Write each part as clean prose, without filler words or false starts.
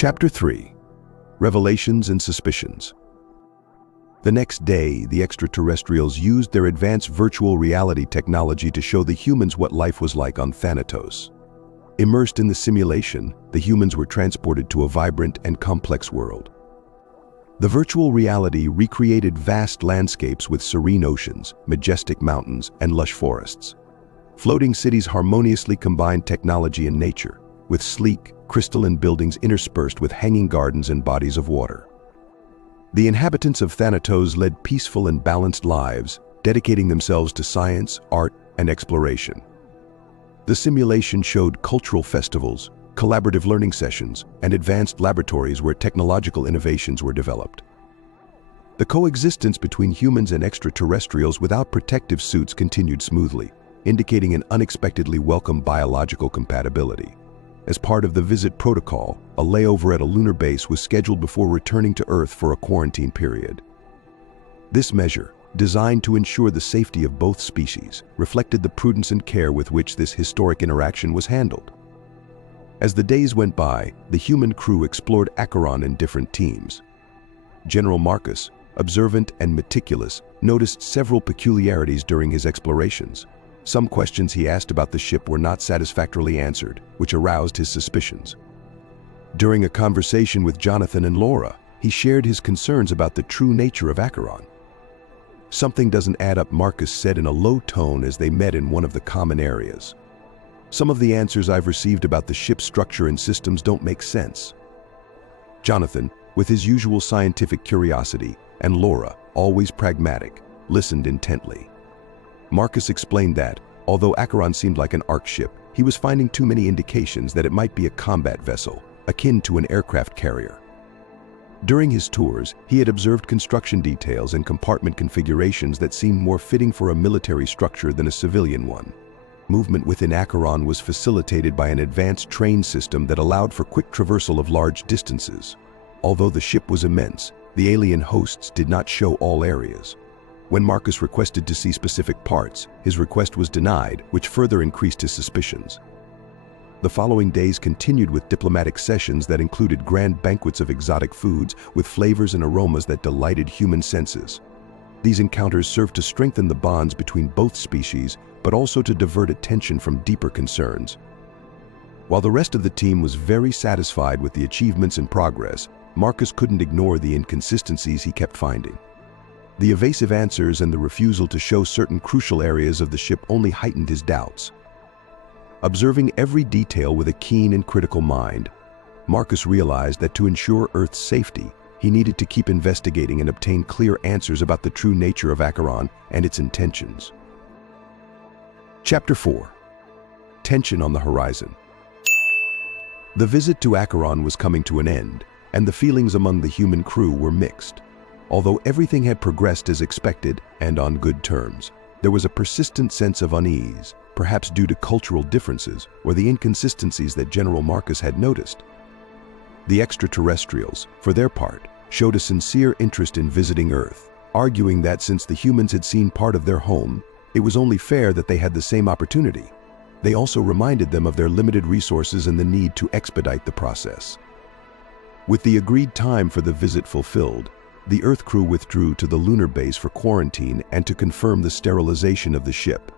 Chapter 3. Revelations and Suspicions. The next day, the extraterrestrials used their advanced virtual reality technology to show the humans what life was like on Thanatos. Immersed in the simulation, the humans were transported to a vibrant and complex world. The virtual reality recreated vast landscapes with serene oceans, majestic mountains, and lush forests. Floating cities harmoniously combined technology and nature, with sleek, crystalline buildings interspersed with hanging gardens and bodies of water. The inhabitants of Thanatos led peaceful and balanced lives, dedicating themselves to science, art, and exploration. The simulation showed cultural festivals, collaborative learning sessions, and advanced laboratories where technological innovations were developed. The coexistence between humans and extraterrestrials without protective suits continued smoothly, indicating an unexpectedly welcome biological compatibility. As part of the visit protocol, a layover at a lunar base was scheduled before returning to Earth for a quarantine period. This measure, designed to ensure the safety of both species, reflected the prudence and care with which this historic interaction was handled. As the days went by, the human crew explored Acheron in different teams. General Marcus, observant and meticulous, noticed several peculiarities during his explorations. Some questions he asked about the ship were not satisfactorily answered, which aroused his suspicions. During a conversation with Jonathan and Laura, he shared his concerns about the true nature of Acheron. "Something doesn't add up," Marcus said in a low tone as they met in one of the common areas. "Some of the answers I've received about the ship's structure and systems don't make sense." Jonathan, with his usual scientific curiosity, and Laura, always pragmatic, listened intently. Marcus explained that, although Acheron seemed like an Ark ship, he was finding too many indications that it might be a combat vessel, akin to an aircraft carrier. During his tours, he had observed construction details and compartment configurations that seemed more fitting for a military structure than a civilian one. Movement within Acheron was facilitated by an advanced train system that allowed for quick traversal of large distances. Although the ship was immense, the alien hosts did not show all areas. When Marcus requested to see specific parts, his request was denied, which further increased his suspicions. The following days continued with diplomatic sessions that included grand banquets of exotic foods with flavors and aromas that delighted human senses. These encounters served to strengthen the bonds between both species, but also to divert attention from deeper concerns. While the rest of the team was very satisfied with the achievements and progress, Marcus couldn't ignore the inconsistencies he kept finding. The evasive answers and the refusal to show certain crucial areas of the ship only heightened his doubts. Observing every detail with a keen and critical mind, Marcus realized that to ensure Earth's safety, he needed to keep investigating and obtain clear answers about the true nature of Acheron and its intentions. Chapter 4. Tension on the Horizon. The visit to Acheron was coming to an end, and the feelings among the human crew were mixed. Although everything had progressed as expected and on good terms, there was a persistent sense of unease, perhaps due to cultural differences or the inconsistencies that General Marcus had noticed. The extraterrestrials, for their part, showed a sincere interest in visiting Earth, arguing that since the humans had seen part of their home, it was only fair that they had the same opportunity. They also reminded them of their limited resources and the need to expedite the process. With the agreed time for the visit fulfilled, the Earth crew withdrew to the lunar base for quarantine and to confirm the sterilization of the ship.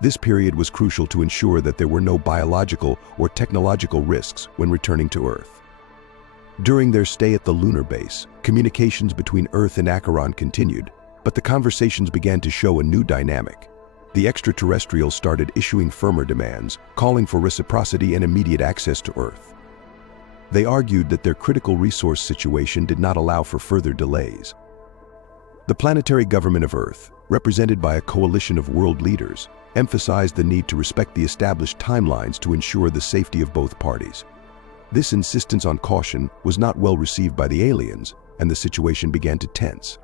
This period was crucial to ensure that there were no biological or technological risks when returning to Earth. During their stay at the lunar base, communications between Earth and Acheron continued, but the conversations began to show a new dynamic. The extraterrestrials started issuing firmer demands, calling for reciprocity and immediate access to Earth. They argued that their critical resource situation did not allow for further delays. The planetary government of Earth, represented by a coalition of world leaders, emphasized the need to respect the established timelines to ensure the safety of both parties. This insistence on caution was not well received by the aliens, and the situation began to tense.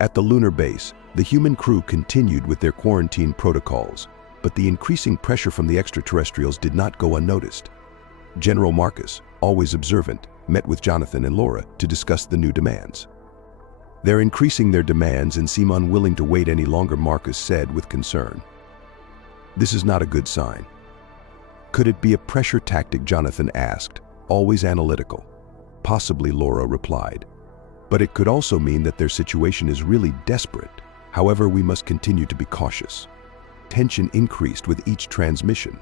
At the lunar base, the human crew continued with their quarantine protocols, but the increasing pressure from the extraterrestrials did not go unnoticed. General Marcus, always observant, met with Jonathan and Laura to discuss the new demands. "They're increasing their demands and seem unwilling to wait any longer," Marcus said with concern. "This is not a good sign." "Could it be a pressure tactic?" Jonathan asked, always analytical. Possibly, Laura replied. But it could also mean that their situation is really desperate. However, we must continue to be cautious. Tension increased with each transmission.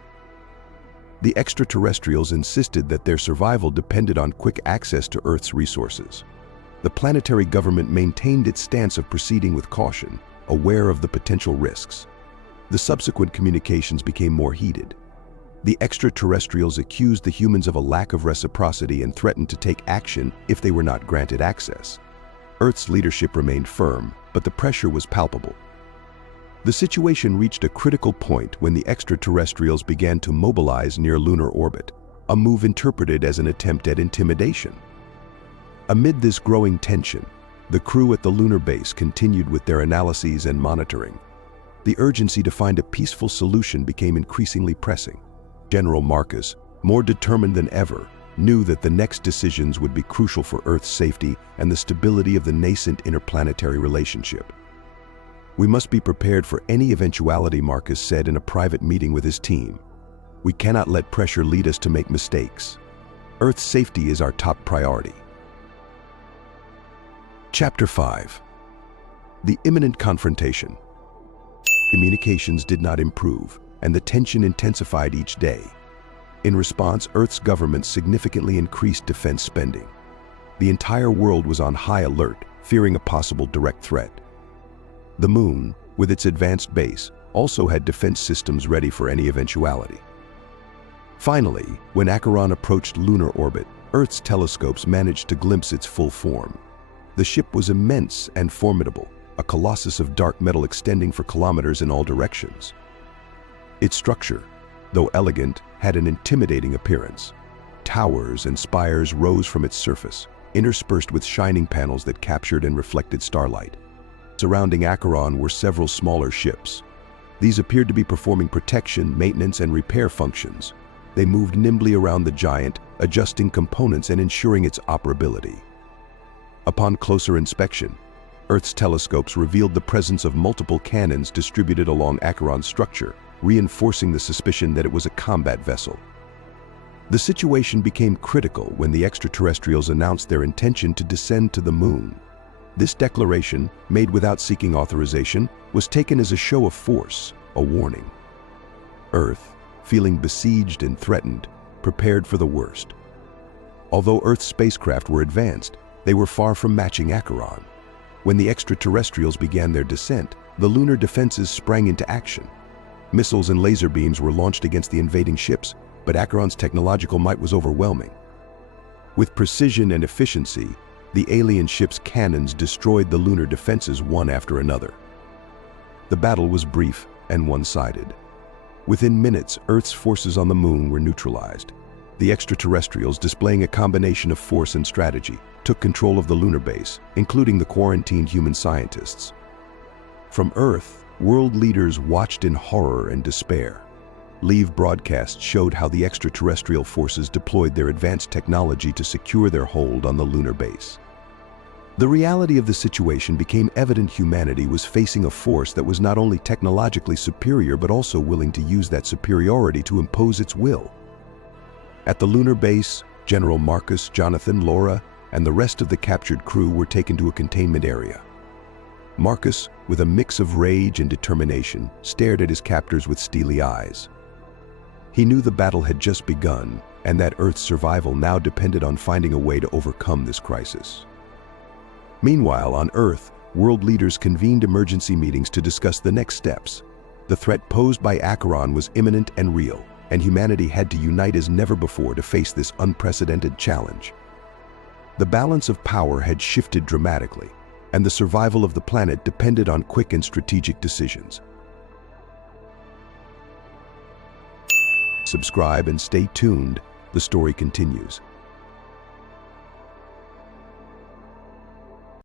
The extraterrestrials insisted that their survival depended on quick access to Earth's resources. The planetary government maintained its stance of proceeding with caution, aware of the potential risks. The subsequent communications became more heated. The extraterrestrials accused the humans of a lack of reciprocity and threatened to take action if they were not granted access. Earth's leadership remained firm, but the pressure was palpable. The situation reached a critical point when the extraterrestrials began to mobilize near lunar orbit, a move interpreted as an attempt at intimidation. Amid this growing tension, the crew at the lunar base continued with their analyses and monitoring. The urgency to find a peaceful solution became increasingly pressing. General Marcus, more determined than ever, knew that the next decisions would be crucial for Earth's safety and the stability of the nascent interplanetary relationship. "We must be prepared for any eventuality," Marcus said in a private meeting with his team. "We cannot let pressure lead us to make mistakes. Earth's safety is our top priority." Chapter 5. The imminent confrontation. Communications did not improve, and the tension intensified each day. In response, Earth's government significantly increased defense spending. The entire world was on high alert, fearing a possible direct threat. The Moon, with its advanced base, also had defense systems ready for any eventuality. Finally, when Acheron approached lunar orbit, Earth's telescopes managed to glimpse its full form. The ship was immense and formidable, a colossus of dark metal extending for kilometers in all directions. Its structure, though elegant, had an intimidating appearance. Towers and spires rose from its surface, interspersed with shining panels that captured and reflected starlight. Surrounding Acheron were several smaller ships. These appeared to be performing protection, maintenance, and repair functions. They moved nimbly around the giant, adjusting components and ensuring its operability. Upon closer inspection, Earth's telescopes revealed the presence of multiple cannons distributed along Acheron's structure, reinforcing the suspicion that it was a combat vessel. The situation became critical when the extraterrestrials announced their intention to descend to the Moon. This declaration, made without seeking authorization, was taken as a show of force, a warning. Earth, feeling besieged and threatened, prepared for the worst. Although Earth's spacecraft were advanced, they were far from matching Acheron. When the extraterrestrials began their descent, the lunar defenses sprang into action. Missiles and laser beams were launched against the invading ships, but Acheron's technological might was overwhelming. With precision and efficiency, the alien ships' cannons destroyed the lunar defenses one after another. The battle was brief and one-sided. Within minutes, Earth's forces on the Moon were neutralized. The extraterrestrials, displaying a combination of force and strategy, took control of the lunar base, including the quarantined human scientists. From Earth, world leaders watched in horror and despair. Live broadcasts showed how the extraterrestrial forces deployed their advanced technology to secure their hold on the lunar base. The reality of the situation became evident. Humanity was facing a force that was not only technologically superior but also willing to use that superiority to impose its will. At the lunar base, General Marcus, Jonathan, Laura, and the rest of the captured crew were taken to a containment area. Marcus, with a mix of rage and determination, stared at his captors with steely eyes. He knew the battle had just begun, and that Earth's survival now depended on finding a way to overcome this crisis. Meanwhile, on Earth, world leaders convened emergency meetings to discuss the next steps. The threat posed by Acheron was imminent and real, and humanity had to unite as never before to face this unprecedented challenge. The balance of power had shifted dramatically, and the survival of the planet depended on quick and strategic decisions. Subscribe and stay tuned. The story continues.